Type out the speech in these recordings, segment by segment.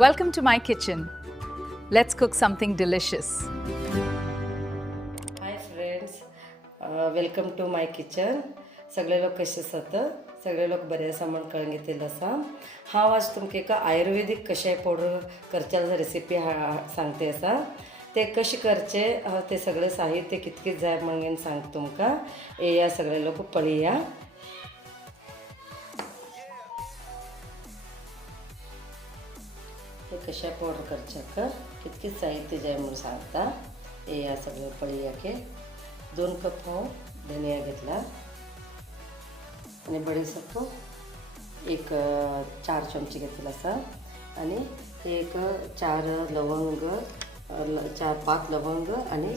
Welcome to my kitchen. Let's cook something delicious. Hi friends, welcome to my kitchen. सगळे लोक कसे आसात? सगळे लोक बरे आसा म्हण कळून घेतलेलो आसा. हांव आज तुमकां एका आयुर्वेदीक कषाय पावडर करच्या रेसिपी सांगते आसा. ते कशे करचे ते सगळे साहित्य कितके जाय म्हणून सांगता तुमकां. या सगळे लोक पळया. हे कशा पावडर करच्याक कितके साहित्य जाय म्हणून सांगता. हे या सगळे पळया की 2 कप हांव धनिया घेतला आणि बडीसोप एक 4 चमचे घेतला आसा आणि एक 4 लवंग 4-5 लवंग आणि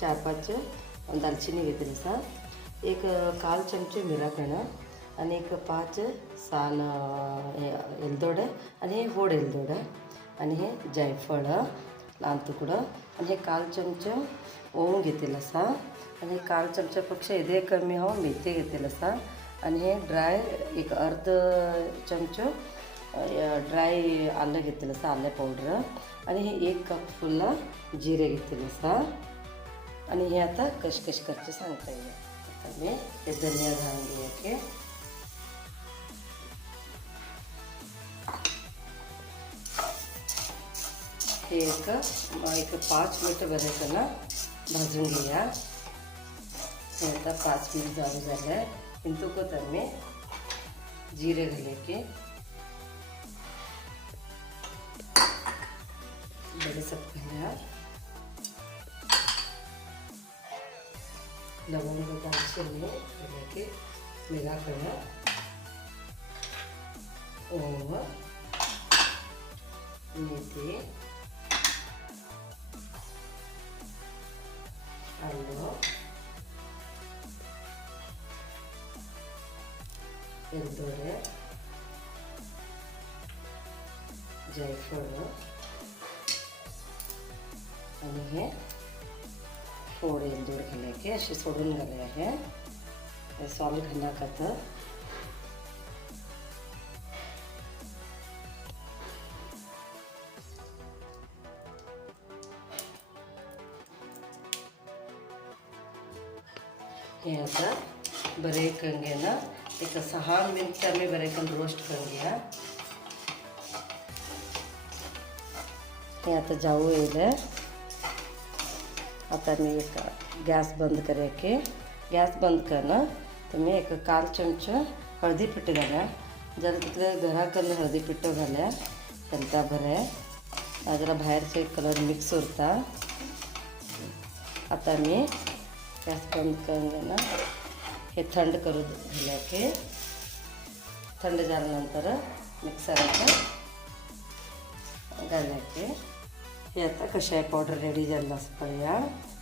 4-5 दालचिनी घेतली आसा. एक 1/4 चमचे मिराकणा आणि एक 5-6 एलदोडे आणि हे व्हड एलदोडे आणि हे जायफळ ल्हान तुकडो आणि हे 1/4 चमचो ओंव घेतलेलो आसा आणि 1/4 चमच्यापेक्षा इदे कमी हांव मेथी घेतलेलो आसा आणि हे ड्राय एक अर्ध चमचो ड्राय आलं घेतलेलं आसा, आलं पावडर आणि हे 1 कप फुल जिरे घेतलेले आसा आणि हे आता कशें करचे सांगता येईल. आता मी हे धनिया घालून घेया की हे एक 5 मिनटं बरें ना भाजून घेया. हे आता 5 मिनट जाऊ झाले. इंतूकच आमी जिरे घाले की बरे घाल्या. लवंग दालचिनी घाले की मिराकणा ओंव मेथी आलं एलदोडे जायफळ आणि हे फोड एलदोड घाले की असे सोडून घाले. हे सॉल्ट घालनाक आता. हे आता बरे करून घेना. एक 6 मिनिट आम्ही बरे करून रोस्ट करून घ्या. हे आता जाऊ येईल. आता मी एक गॅस बंद करे की गॅस बंद करणं तुम्ही एक 1/4 चमचो हळदी पिठो घाल्या. जर तितले घरा कलर हळदी पिठो घाल्या चलता बरें. जरा भायरचे कलर मिक्स उरता. आता मी गॅस बंद करून घेणं. हे थंड करू घाल्या की थंड झाल्यानंतर मिक्सरात घाल्या की हे आता कषाय पावडर रेडी झालं असं पळया.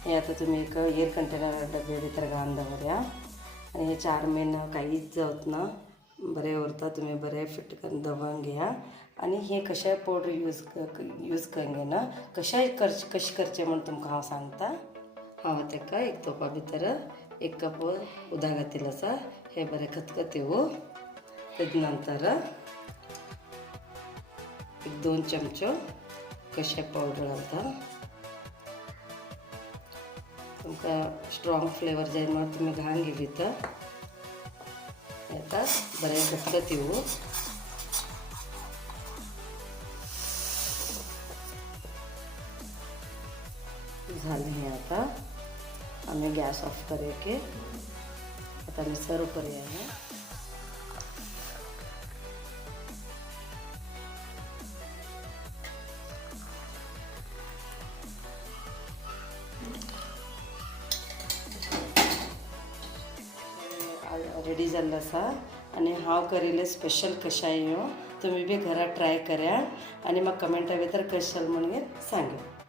हे आता तुम्ही एक एअर कंटेनर डबे भितर घालून दवरया आणि हे 4 महिने काहीच जावत ना बरे उरता. तुम्ही बरे फिट करून दवरून घ्या आणि हे कषाय पावडर यूज करून घेणं. कशी करचे म्हणून तुमकां हांव सांगता. हांव तेका एक तोपा भितर 1 कप उदक घातिल्लें आसा. हे बरें खतखतेवू. तेज नंतर एक 2 चमचो कशा पावडर घालता. तुमकां स्ट्रॉंग फ्लेवर जाय म्हणून तुम्ही घालून घेतली तर आता बरें खतखतेवू. झाले. हे आता आम्ही गॅस ऑफ करूया की आता मी सर्व करूया. रेडी झालं आसा आणि हांव करिल्ले स्पेशल कषाय ह्यो तुम्ही बी घरात ट्राय करा आणि मग कमेंटा भितर कशें जालें म्हणून सांगा.